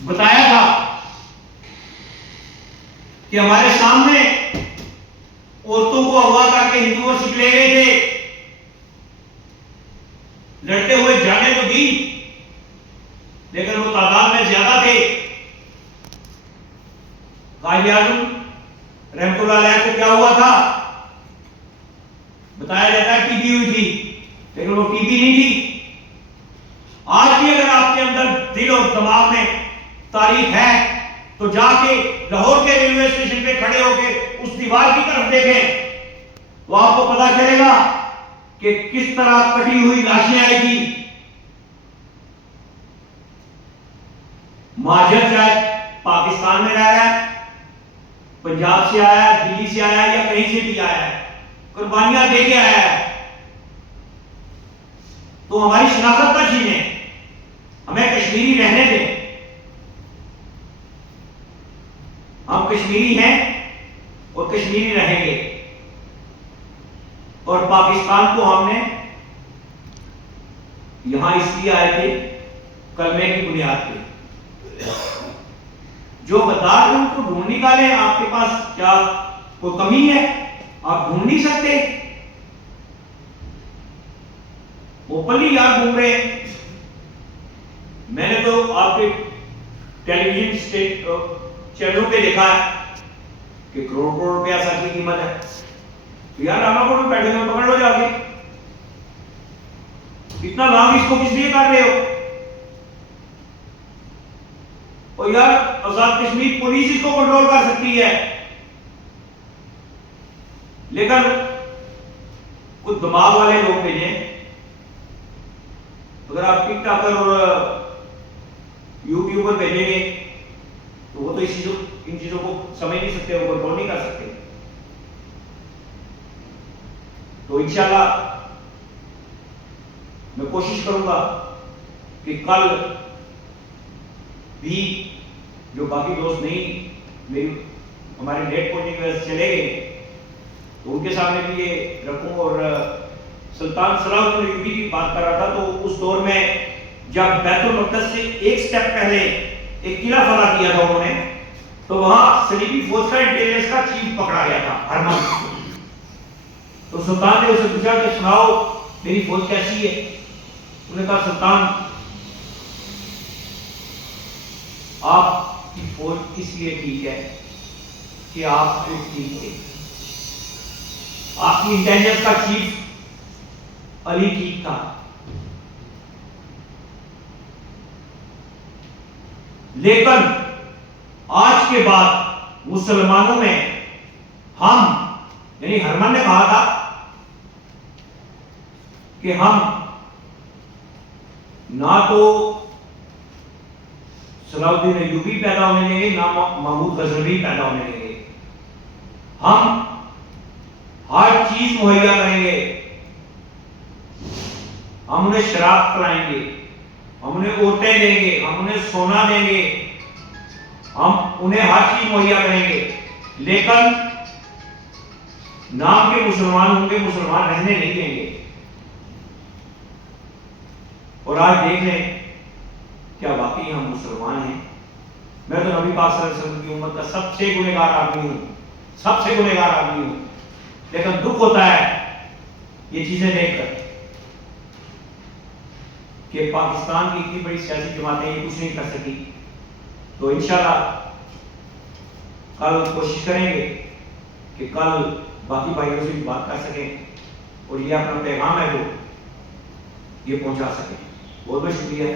بتایا تھا کہ ہمارے سامنے عورتوں کو اغوا کر کے ہندوؤں سے لے گئے تھے، لڑتے ہوئے جانے تو دی، لیکن وہ تعداد میں زیادہ تھے۔ قائد اعظم رحمۃ اللہ علیہ کو کیا ہوا تھا؟ بتایا جاتا ہے ٹی بی ہوئی تھی، لیکن وہ ٹی بی نہیں تھی۔ آج بھی اگر آپ کے اندر دل اور دماغ میں تاریخ ہے تو جا کے لاہور کے ریلوے اسٹیشن پہ کھڑے ہو کے اس دیوار کی طرف دیکھیں تو آپ کو پتا چلے گا کہ کس طرح کٹی ہوئی لاشیں آئی تھی۔ مہاجر شاید پاکستان میں رہ رہا ہے، پنجاب سے آیا ہے، دلی سے آیا ہے، یا کہیں سے بھی آیا ہے، قربانیاں دے کے آیا ہے، تو ہماری شناخت کا چھینیں، ہمیں کشمیری رہنے دیں۔ ہم کشمیری ہیں اور کشمیری رہیں گے، اور پاکستان کو ہم نے یہاں اس لیے آئے تھے کلمے کی بنیاد پہ۔ جو غدار ہیں ان کو ڈھونڈ نکالیں۔ آپ کے پاس کیا کوئی کمی ہے؟ آپ ڈھونڈ نہیں سکتے؟ اوپنلی یار گھوم رہے ہیں۔ میں نے تو آپ کے ٹیلی ویژن چینلوں پہ دیکھا ہے کہ کروڑ کروڑ روپیہ سر کی قیمت ہے، تو یار راما کوٹ میں بیٹھے ہوئے پکڑ لو جا کے۔ اتنا لانگ اس کو کس لیے کر رہے ہو؟ اور یار آزاد کشمیر پولیس اس کو کنٹرول کر سکتی ہے، لیکن کچھ دماغ والے لوگ بھیجیں۔ اگر آپ ٹک ٹاکر اور یوٹیوبر بھیجیں گے تو وہ تو ان چیزوں کو سمجھ نہیں سکتے، وہ کنٹرول نہیں کر سکتے۔ تو انشاءاللہ میں کوشش کروں گا کہ کل بھی جو باقی دوست نہیں ہمارے لیٹ پہنچنے کی وجہ سے چلے گئے تو ان کے سامنے بھی یہ رکھوں۔ اور سلطان صلاح الدین ایوبی کی بات کر رہا تھا تو اس دور میں جب بیت المقدس سے ایک سٹیپ پہلے ایک قلعہ فتح کیا تھا انہوں نے، تو وہاں صلیبی فوج کا انٹیلیجنس کا چیف پکڑا گیا تھا ہرمن۔ تو سلطان نے اسے پوچھا کہ سناؤ میری فوج کیسی ہے؟ انہوں نے کہا سلطان آپ کی فوج اس لیے ٹھیک ہے کہ آپ خود ٹھیک تھے، آپ کی انٹیلیجنس کا چیف علی ٹھیک تھا، لیکن آج کے بعد مسلمانوں میں ہم، یعنی ہرمن نے کہا تھا کہ ہم نہ تو صلاح الدین ایوبی پیدا ہونے دیں گے، نہ محمود غزنوی پیدا ہونے دیں گے۔ ہم ہر چیز مہیا کریں گے، ہم انہیں شراب پلائیں گے، ہم انہیں عورتیں دیں گے، ہم انہیں سونا دیں گے، ہم انہیں ہر چیز مہیا کریں گے، لیکن نام کے مسلمان ہوں گے، مسلمان رہنے نہیں دیں گے۔ اور آج دیکھ لیں کیا واقعی ہم مسلمان ہیں؟ میں تو نبی پاک صلی اللہ علیہ وسلم کی امت کا سب سے گنہگار آدمی ہوں، سب سے گنہگار آدمی ہوں، لیکن دکھ ہوتا ہے یہ چیزیں دیکھ کر کہ پاکستان کی اتنی بڑی سیاسی جماعتیں یہ کچھ نہیں کر سکی۔ تو انشاءاللہ کل کوشش کریں گے کہ کل باقی بھائیوں سے بھی بات کر سکیں اور یہ اپنا پیغام ہے جو یہ پہنچا سکیں۔ بہت بہت شکریہ۔